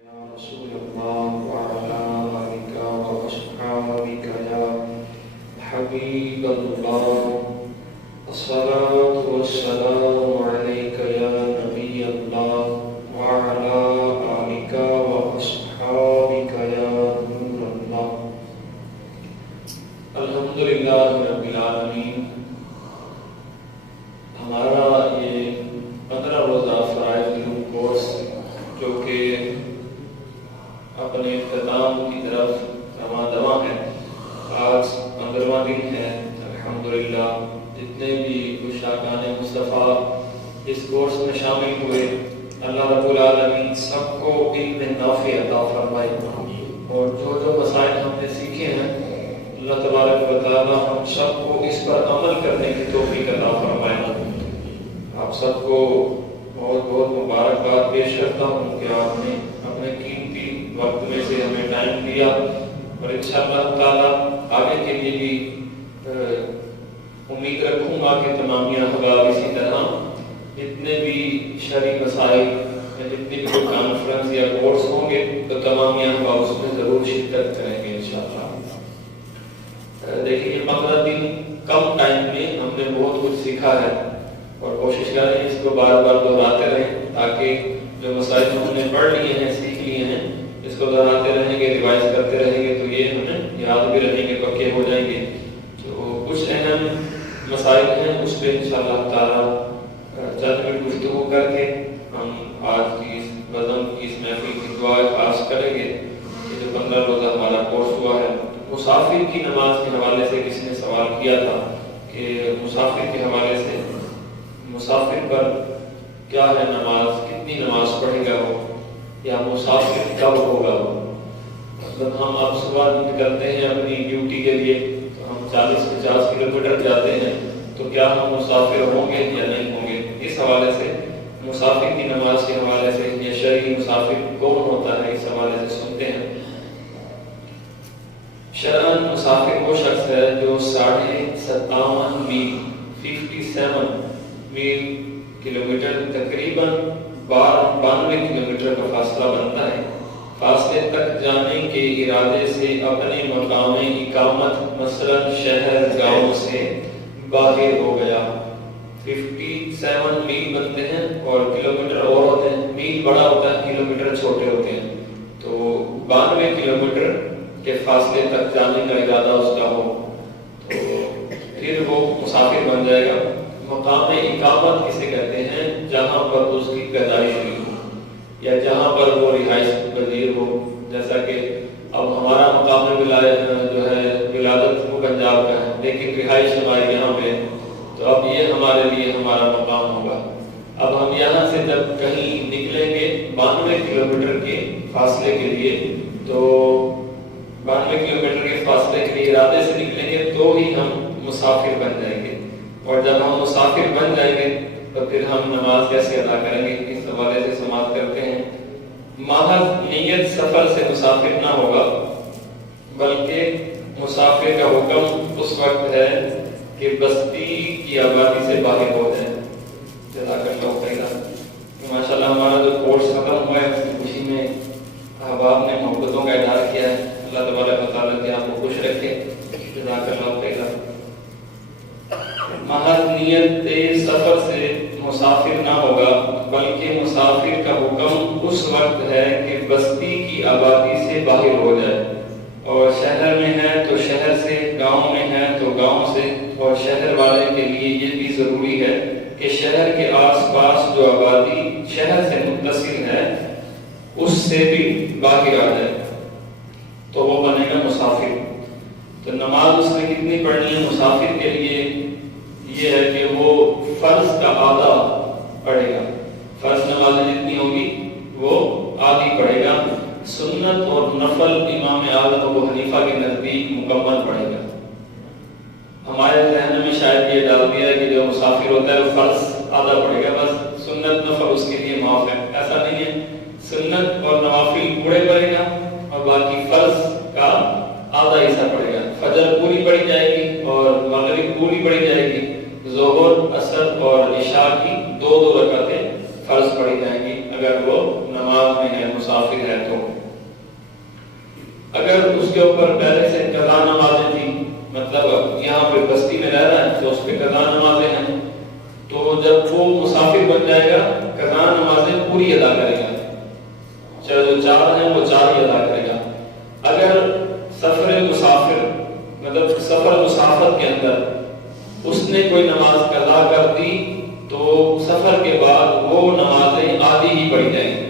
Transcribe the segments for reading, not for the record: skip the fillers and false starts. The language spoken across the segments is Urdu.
يا رسول الله وعلى آلك وأصحابك يا حبيب الله الصلاة والسلام عليك يا نبي الله وعلى آلك وأصحابك يا نور الله الحمد لله رب العالمين. ہمارا یہ 15 روزہ فرائض علوم کورس جو کہ اپنے اختتام کی طرف رواں ہے، آج 15واں دن ہے الحمدللہ. جتنے بھی عشاقان مصطفیٰ اس کورس میں شامل ہوئے، اللہ رب العالمین سب کو علم نافع عطا فرمائے، اور جو مسائل ہم نے سیکھے ہیں اللہ تبارک و تعالی ہم سب کو اس پر عمل کرنے کی توفیق عطا فرمائے. آپ سب کو بہت بہت مبارکباد پیش کرتا ہوں کہ آپ نے اپنے قیمتی وقت میں سے ہمیں ٹائم دیا، اور انشاءاللہ تعالی آگے کے لیے بھی امید رکھوں گا کہ تمامیہ احباب اسی طرح جتنے بھی شرعی مسائل یا جتنے بھی کانفرنس یا کورس ہوں گے تو تمامیہ احباب اس میں ضرور شرکت کریں گے انشاءاللہ. دیکھیے 15 دن کم ٹائم میں ہم نے بہت کچھ سیکھا ہے، اور کوشش کریں اس کو بار بار دہراتے رہیں تاکہ جو مسائل ہم نے پڑھ لیے ہیں سیکھ لیے ہیں اس کو دہراتے رہیں گے، ریوائز کرتے رہیں گے تو یہ ہمیں یاد بھی رہیں گے، پکے ہو جائیں گے. تو کچھ اہم مسائل ہیں اس پہ انشاءاللہ تعالی چند منٹ گفتگو کر کے ہم آج کی اس بزم کی اس محفل کی دعا خاص کریں گے کہ جو 15 روزہ ہمارا کورس ہوا ہے. مسافر کی نماز کے حوالے سے کسی نے سوال کیا تھا کہ مسافر کے حوالے سے مسافر پر کیا ہے نماز، کتنی نماز پڑھے گا وہ، یا مسافر کب ہوگا وہ. مطلب ہم اب صبح نکلتے ہیں اپنی ڈیوٹی کے لیے تو ہم 40-50 کلومیٹر جاتے ہیں، تو کیا ہم مسافر ہوں گے یا نہیں ہوں گے. اس حوالے سے مسافر کی نماز کے حوالے سے یا شرعی مسافر کون ہوتا ہے اس حوالے سے سنتے ہیں. شرعاً مسافر وہ شخص ہے جو 57.5 میل 57 میل کلومیٹر تقریباً 92 کلومیٹر کا فاصلہ بنتا ہے. فاصلے تک جانے کے ارادے سے اپنے مقام اقامت مثلاً شہر گاؤں سے باہر ہو گیا. 57 میل بنتے ہیں اور کلومیٹر اور ہوتے ہیں. میل بڑا ہوتا ہے، کلومیٹر چھوٹے ہوتے ہیں. تو 92 کلومیٹر کے فاصلے تک جانے کا ارادہ اس کا ہو تو پھر وہ مسافر بن جائے گا. مقام اقامت کسے کہتے ہیں؟ جہاں پر اس کی پیدائش ہوئی ہو یا جہاں پر وہ رہائش پذیر ہو. جیسا کہ اب ہمارا مقام جو ہے ولادت وہ پنجاب کا ہے، لیکن رہائش ہماری یہاں پہ، تو اب یہ ہمارے لیے ہمارا مقام ہوگا. اب ہم یہاں سے جب کہیں نکلیں گے 92 کلومیٹر کے فاصلے کے لیے، تو 92 کلومیٹر کے فاصلے کے لیے ارادے سے نکلیں گے تو ہی ہم مسافر بن جائیں گے. اور جب ہم مسافر بن جائیں گے تو پھر ہم نماز کیسے ادا کریں گے؟ اس حوالے سے سماعت کرتے ہیں. محض نیت سفر سے مسافر نہ ہوگا، بلکہ مسافر کا حکم اس وقت ہے کہ بستی کی آبادی سے باہر ہو جائے. جزاک اللہ خیرا. ماشاءاللہ ہمارا جو کورس ختم ہوا ہے اس کی خوشی میں احباب نے محبتوں کا اظہار کیا ہے. اللہ تبارک و تعالیٰ کہ آپ کو خوش رکھے. جزاک اللہ خیرا. محض نیت سفر سے مسافر نہ ہوگا، بلکہ مسافر کا حکم اس وقت ہے کہ بستی کی آبادی سے باہر ہو جائے. اور شہر میں ہے تو شہر سے، گاؤں میں ہے تو گاؤں سے، اور شہر والے کے لیے یہ بھی ضروری ہے کہ شہر کے آس پاس جو آبادی شہر سے متصل ہے اس سے بھی باہر آ جائے تو وہ بنے گا مسافر. تو نماز اس نے کتنی پڑھنی ہے مسافر کے لیے؟ یہ ہے کہ وہ فرض کا آدھا پڑھے گا. فرض نمازیں جتنی ہوگی وہ آدھی پڑھے گا. سنت اور نفل امام اعظم ابو حنیفہ کے نزدیک مکمل پڑھے گا. ہمارے ذہن میں شاید یہ ڈال دیا ہے کہ جو مسافر ہوتا ہے وہ فرض آدھا پڑھے گا، بس سنت نفل اس کے لیے معاف ہے. ایسا نہیں ہے. سنت اور نوافل پورے پڑھے گا اور باقی فرض کا آدھا حصہ پڑھے گا. فجر پوری پڑھی جائے گی اور مغرب پوری پڑھی جائے گی. ظہر، عصر اور عشاء کی 2 رکعتیں فرض پڑھی جائیں گی اگر وہ نماز میں ہے، مسافر ہے تو. کے اوپر پہلے سے قضا نمازیں تھیں، مطلب یہاں پہ بستی میں رہ رہا ہے تو اس پہ قضا نمازیں ہیں، تو جب وہ مسافر بن جائے گا قضا نمازیں پوری ادا کرے گا، چاہے جو 4 ہیں وہ 4 ہی ادا کرے گا۔ اگر سفر مسافر مطلب سفر مسافت کے اندر اس نے کوئی نماز قضا کر دی تو سفر کے بعد وہ نمازیں آدھی ہی پڑھی جائیں گی۔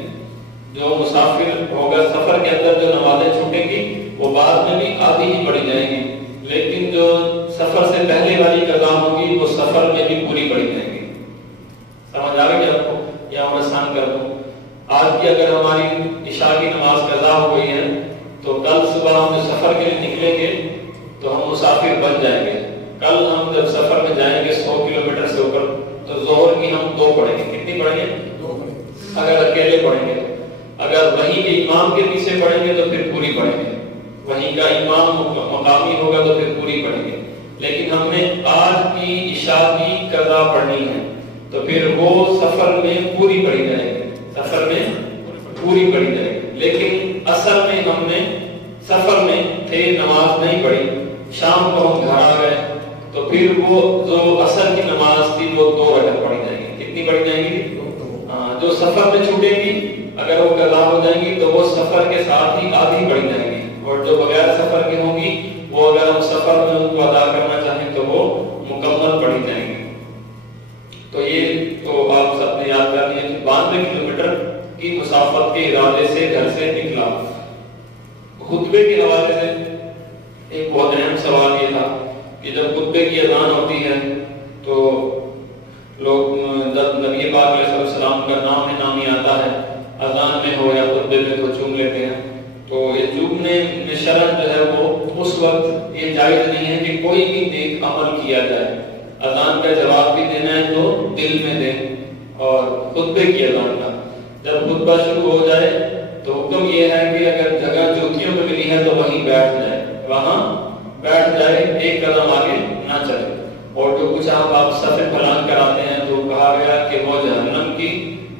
جو مسافر ہوگا سفر کے اندر جو نمازیں چھوٹیں گی وہ بعد میں بھی آدھی ہی پڑھی جائیں گی، لیکن جو سفر سے پہلے والی قضا ہوگی وہ سفر میں بھی پوری پڑھی جائیں گی۔ سمجھ آ گئی آپ کو؟ یا میں آسان کر دوں، آج کی اگر ہماری عشاء کی نماز قضا ہو گئی ہے تو کل صبح ہم جو سفر کے لیے نکلیں گے تو ہم مسافر بن جائیں گے۔ کل ہم جب سفر میں جائیں گے 100 کلومیٹر سے اوپر تو ظہر کی ہم 2 پڑھیں گے۔ کتنی پڑھیں گے؟ 2 پڑھیں گے اگر اکیلے پڑھیں گے تو۔ اگر وہیں کے امام کے پیچھے پڑھیں گے تو پھر پوری پڑھیں گے، وہیں کا امام مقامی ہوگا تو پھر پوری پڑھیں گے۔ لیکن ہم نے آج کی عشاء کی قضا پڑھنی ہے تو پھر وہ سفر میں پوری پڑھی جائے گی، سفر میں پوری پڑھی جائے گی۔ لیکن اصل میں ہم نے سفر میں تھے، نماز نہیں پڑھی، شام کو ہم گھر آ گئے تو پھر وہ جو اصل کی نماز تھی وہ 2 رکعت پڑھی جائیں گی۔ کتنی پڑھی جائیں گی؟ جو سفر میں چھوٹے گی اگر وہ قضا ہو جائیں گی تو وہ سفر کے ساتھ ہی آدھی پڑھی جائیں گی، اور جو بغیر سفر کے ہوں گی وہ اگر ہم سفر میں ان کو ادا کرنا چاہیں تو وہ مکمل پڑھی جائیں گی۔ تو یہ تو آپ سب نے یاد کر لیا کہ 92 کلومیٹر کی مسافت کے ارادے سے گھر سے نکلا۔ خطبے کے حوالے سے ایک بہت اہم سوال یہ تھا کہ جب خطبے کی اذان ہوتی ہے تو لوگ جب نبی پاک علیہ السلام کا نام نامی آتا ہے اذان میں ہو یا خطبے میں تو چوم لیتے ہیں، تو یہ چومنے میں شرع جو ہے وہ اس وقت یہ جائز نہیں ہے کہ کوئی بھی نیک عمل کیا جائے۔ اذان کا جواب بھی دینا ہے تو دل میں دیں، اور خطبے کی اذان کا جب خطبہ شروع ہو جائے تو حکم یہ ہے کہ اگر جگہ جوتیوں میں ملی ہے تو وہیں بیٹھ جائے، وہاں بیٹھ جائے، ایک قدم آگے نہ چلے۔ اور جو کچھ آپ سفر پھلانگ کراتے ہیں تو کہا گیا کہ وہ جہنم کی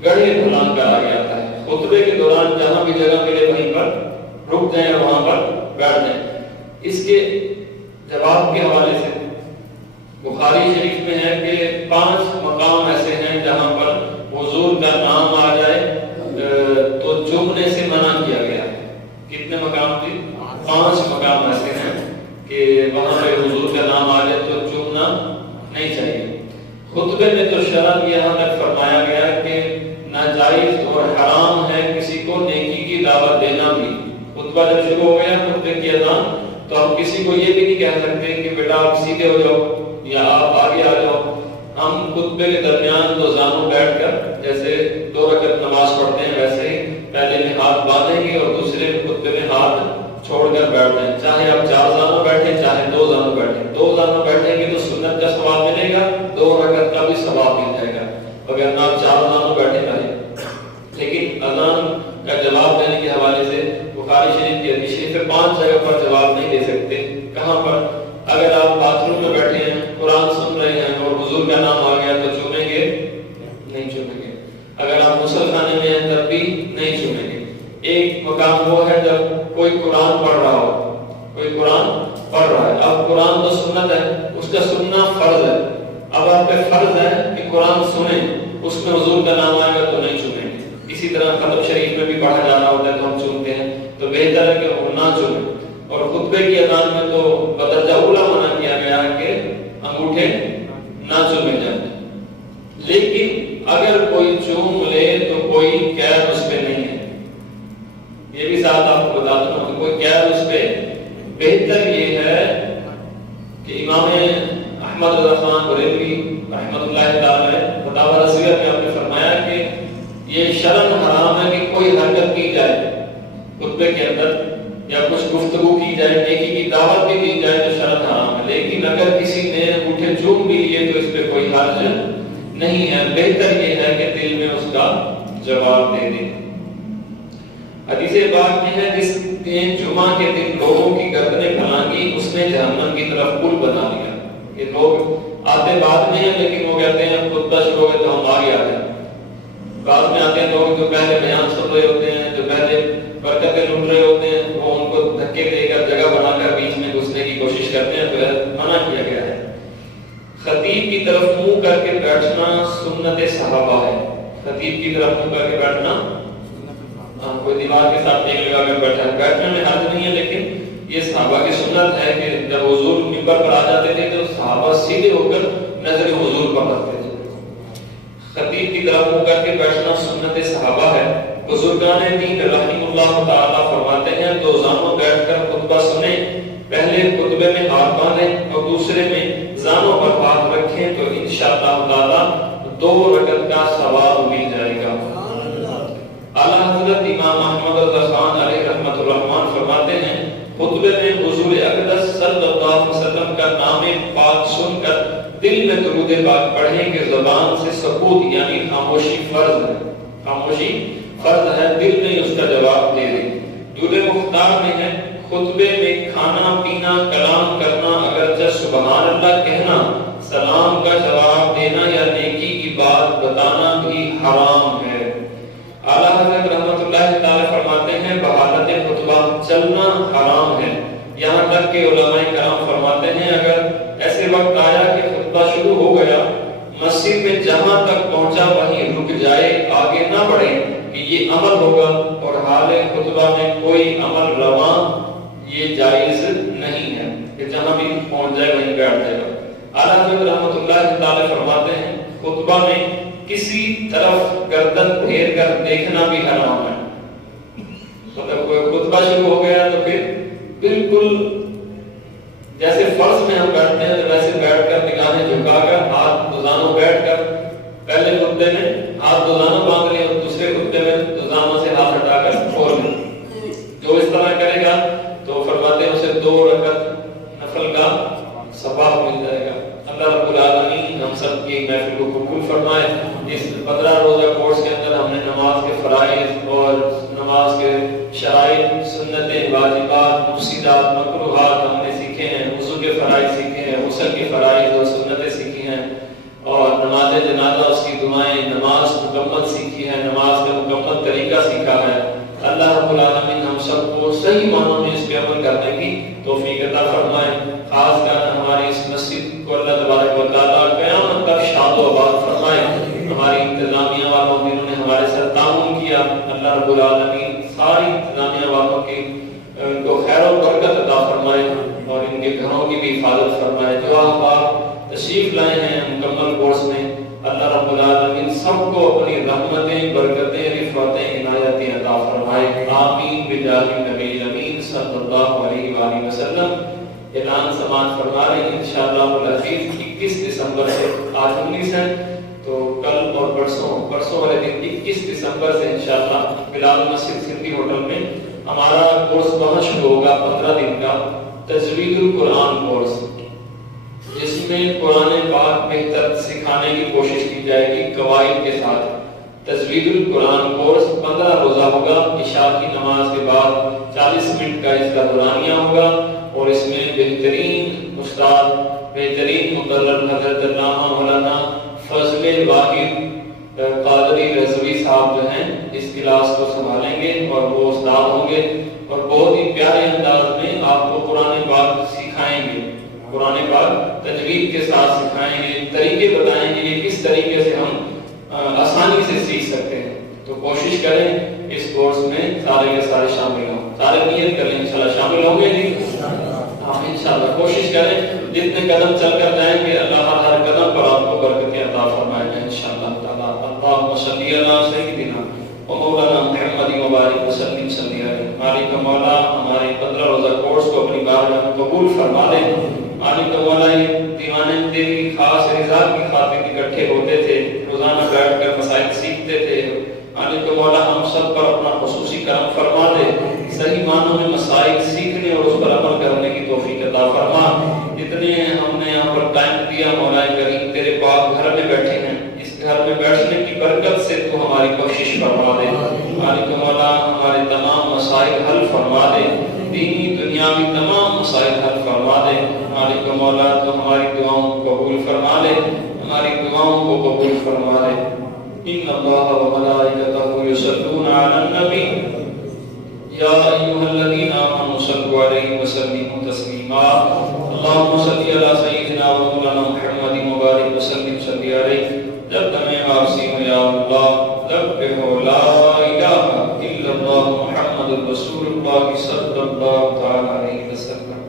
گڑھے پھلانگ کرا گیا ہے۔ خطبے کے دوران جہاں بھی جگہ ملے وہیں پر رک جائیں اور وہاں پر بیٹھ جائیں۔ اس کے جواب کے حوالے سے بخاری شریف میں ہے کہ 5 مقام ایسے ہیں جہاں پر حضور کا نام آ جائے تو چومنے سے منع کیا گیا ہے۔ کتنے مقام تھے؟ 5 مقام ایسے ہیں کہ وہاں پہ حضور کا نام آ جائے تو چومنا نہیں چاہیے۔ خطبے میں تو شرع یہاں تک فرمایا گیا کہ ناجائز اور حرام ہے کسی کو نیکی کی دعوت دینا بھی۔ خطبہ جب شروع ہو گیا خطبے کی اذان تو ہم کسی کو یہ بھی نہیں کہہ سکتے کہ بیٹا آپ سیدھے ہو جاؤ یا آپ آگے آ جاؤ۔ ہم خطبے کے درمیان دو زانوں بیٹھ کر جیسے 2 رکعت نماز پڑھتے ہیں ویسے ہی پہلے میں ہاتھ باندھیں گے اور دوسرے خطبے میں ہاتھ چھوڑ کر بیٹھ جائیں، چاہے آپ 4 زانوں بیٹھیں چاہے 2 زانوں بیٹھیں۔ 2 زانوں بیٹھیں گے تو سنت کا ثواب ملے گا، 2 رکعت کا بھی ثواب مل جائے گا، اگر آپ 4 زانوں بیٹھے رہیں۔ لیکن اذان کا جواب دینے کے حوالے سے بخاری شریف کی حدیث شریف 5 جگہ پر جواب نہیں دے سکتے۔ کہاں پر؟ اگر آپ باتھ روم میں بیٹھے ہیں قرآن سن رہے ہیں اور حضور کا نام آ گیا تو چومیں گے؟ نہیں چومیں گے۔ اگر آپ غسل خانے میں ہیں تب بھی نہیں چومیں گے۔ ایک مقام وہ ہے جب کوئی قرآن پڑھ رہا ہو، کوئی قرآن پڑھ رہا ہے، اب قرآن تو سنت ہے، اس کا سننا فرض ہے، اب آپ پہ فرض ہے کہ قرآن سنیں، اس میں حضور کا نام آئے گا تو نہیں چومیں گے۔ اسی طرح ختم شریف میں بھی پڑھا جا رہا ہوتا ہے تو ہم چومتے ہیں، تو بہتر ہے کہ وہ نہ چومیں۔ اور خطبے کی اذان میں تو بدرجہ اولا منع کیا گیا ہے کہ انگوٹھے نہ چومے جائیں۔ لیکن اگر کوئی چوم لے تو کوئی قید اس پہ نہیں ہے، یہ بھی ساتھ آپ کو بتا دوں کہ کوئی قید اس پہ۔ بہتر یہ ہے کہ امام احمد رضا خان بریلوی رحمۃ اللہ تعالی فتاوی رضویہ میں آپ نے فرمایا کہ یہ شرعاً حرام ہے کہ کوئی حرکت کی جائے خطبے کے اندر یا کچھ گفتگو کی جائے، نیکی کی دعوت بھی دی جائے تو شرعاً حرام ہے، لیکن اگر کسی نے انگوٹھے چوم بھی لیے تو اس پہ کوئی حرج نہیں ہے۔ بہتر یہ ہے کہ دل میں اس کا جواب دے دیں۔ حدیث پاک میں ہے جس دن جمعہ کے دن لوگوں کی گردنیں پھلانگی اس نے جہنم کی طرف پل بنا لیا۔ کہ لوگ آتے بعد میں ہیں لیکن وہ کہتے ہیں خطبہ شروع ہو گیا تو ہم آگے آ جائیں۔ بعد میں آتے ہیں لوگ جو پہلے بیان سن رہے ہوتے ہیں، جو پہلے برکتیں لوٹ رہے ہوتے ہیں، وہ ان کو دھکے دے کر جگہ بنا کر بیچ میں گھسنے کی کوشش کرتے ہیں تو منع کیا گیا ہے۔ خطیب کی طرف منہ کر کے بیٹھنا سنت صحابہ ہے۔ خطیب کی طرف منہ کر کے بیٹھنا، کوئی دیوار کے ساتھ ٹیک لگا کر بیٹھا ہے، بیٹھنے میں حرج نہیں ہے، لیکن یہ صحابہ کی سنت ہے کہ جب حضور منبر پر آ جاتے تھے تو صحابہ سیدھے ہو کر نظر حضور پر رکھتے تھے۔ خطیب کی طرف منہ کر کے بیٹھنا سنت صحابہ ہے۔ بزرگان دین رحمہ اللہ تعالی فرماتے ہیں دو زانوں بیٹھ کر خطبہ سنیں، پہلے خطبے میں ہاتھ باندھیں اور دوسرے میں زانوں پر ہاتھ رکھیں تو انشاءاللہ تعالی 2 رکعت کا ثواب مل جائے گا۔ اعلیٰ حضرت امام احمد رضا خان علیہ رحمۃ الرحمن فرماتے ہیں خطبے میں حضور اقدس صلی اللہ علیہ وسلم کا نام پاک سن کر دل میں درود پاک پڑھیں کہ زبان سے سکوت یعنی خاموشی فرض ہے، خاموشی فرض ہے، دل میں اس کا جواب دے دیں۔ دودھ مختار میں ہے خطبے میں کھانا پینا کلام کرنا اگرچہ سبحان اللہ کہنا، سلام کا جواب دینا یا نیکی کی بات بتانا بھی حرام ہے۔ اعلیٰ حضرت رحمۃ اللہ تعالی فرماتے ہیں بحالت خطبہ چلنا حرام ہے، یہاں تک کہ علماء کرام فرماتے ہیں اگر ایسے وقت آیا کہ خطبہ شروع ہو گیا، مسجد میں جہاں تک پہنچا وہیں رک جائے، آگے نہ بڑھے کہ یہ عمل ہوگا، اور حال خطبہ میں کوئی عمل رواں یہ جائز نہیں ہے کہ جہاں بھی پہنچ جائے وہیں بیٹھ جائے گا۔ اعلیٰ حضرت رحمۃ اللہ تعالی فرماتے ہیں خطبہ میں کسی طرف گردن پھیر کر دیکھنا بھی حرام ہے۔ مطلب کوئی خطبہ شروع ہو گیا تو پھر بالکل جیسے فرض میں ہم بیٹھتے ہیں تو ویسے بیٹھ کر نگاہیں جھکا کر ہاتھ دوزانوں بیٹھ کر پہلے خطبے میں ہاتھ دوزانوں باندھ لیں اور دوسرے خطبے میں دوزانوں سے ہاتھ ہٹا کر چھوڑ لیں۔ جو اس طرح کرے گا تو فرماتے ہیں اسے 2 رکعت نفل کا ثواب مل جائے گا۔ اللہ رب العالمین ہم سب کی محفل کو قبول فرمائے۔ اس 15 روزہ کورس کے اندر ہم نے نماز کے فرائض اور نماز کے شرائط، سنتیں، واجبات، مفسدات، مکروہات ہم نے سیکھے ہیں، وضو کے فرائض سیکھے ہیں، غسل کے فرائض اور سنتیں سیکھی ہیں، اور نماز جنازہ اس کی دعائیں، نماز مکمل سیکھی ہے، نماز کا مکمل طریقہ سیکھا ہے۔ اللہ رب العالمین ہم سب کو صحیح معنوں میں اس پہ عمل کرنے کی توفیق عطا فرمائے۔ خاص کر ہماری اس مسجد کو اللہ تبارک و تعالیٰ قیامت تک شاد و آباد فرمائے۔ ہماری انتظامیہ والوں جنہوں نے ہمارے ساتھ تعاون کیا، اللہ رب العالمین ساری انتظامیہ والوں کی ان کو خیر و برکت عطا فرمائے اور ان کے گھروں کی بھی حفاظت فرمائے۔ جو آپ تشریف لائے ہیں مکمل کورس میں، اللہ رب العالمین سب کو اپنی رحمتیں، برکتیں، رفعتیں، عنایتیں عطا فرمائے۔ آمین بجاہ النبی الامین صلی اللہ علیہ وآلہ وسلم۔ اعلان سماعت فرما رہے ہیں انشاءاللہ العزیز 21 دسمبر سے، آج 19 ہے تو کل اور پرسوں والے دن 21 دسمبر سے انشاءاللہ بلال مسجد سندھی ہوٹل میں ہمارا کورس وہاں شروع ہوگا 15 دن کا تجوید القرآن کورس، جس میں قرآن پاک بہتر سکھانے کی کوشش کی جائے گی قواعد کے ساتھ۔ تجوید القرآن کورس 15 روزہ ہوگا، عشاء کی نماز کے بعد 40 منٹ کا اس کا دورانیہ ہوگا، اور اس میں بہترین استاد، بہترین مقرر حضرت علامہ مولانا فضل واحد قادری رضوی صاحب جو ہیں اس کلاس کو سنبھالیں گے، اور وہ استاد ہوں گے اور بہت ہی پیارے انداز میں آپ کو قرآن پاک سکھائیں گے، قرآن پاک تجوید کے ساتھ سکھائیں گے، طریقے بتائیں گے کہ کس طریقے سے ہم آسانی سے سیکھ سکتے ہیں۔ تو کوشش کریں اس کورس میں سارے کے سارے شامل ہوں، سارے نیت کریں انشاءاللہ شامل ہوں گے جی؟ ہاں انشاءاللہ کوشش کریں، جتنے قدم چل کر جائیں گے اللہ ہر قدم پر آپ کو برکتیں عطا فرمائے گا انشاءاللہ تعالی۔ اللہم صلی علی سیدنا و مولانا محمد مبارک وسلم صلی علیہ۔ مالک مولا ہمارے 15 روزہ کورس کو اپنی بارگاہ میں قبول فرما لے۔ مالک مولا یہ دیوانے تیری خاص رضا کی خاطر اکٹھے ہوتے تھے، روزانہ بیٹھ کر مسائل سیکھتے تھے، مالک مولا ہم سب پر اپنا خصوصی کرم فرما دے، صحیح معنوں میں مسائل سیکھنے اور اس پر عمل کرنے کی توفیق عطا فرما۔ جتنے ہم نے یہاں پر ٹائم دیا مولا کریم تیرے پاک گھر میں بیٹھے ہیں، اس گھر میں بیٹھنے کی برکت سے تو ہماری کوشش فرما دے، مالک مولا ہمارے تمام مسائل حل فرما دے، دینی دنیاوی تمام مسائل حل فرما دے، مالک مولا تو ہماری دعاؤں کو قبول فرما لے، ہماری دعاؤں کو قبول فرما لے۔ ان اللہ و ملائکتہ یصلون علی النبی یا ایھا الذین آمنوا صلوا صلوا عليه وسلموا تسليما اللهم صل على سيدنا ومولانا محمد وبارك وسلم صل عليه جب میں عاصی ہوں یا اللہ لبے ہو لا الہ الا اللہ محمد رسول اللہ صلی اللہ تعالی علیہ وسلم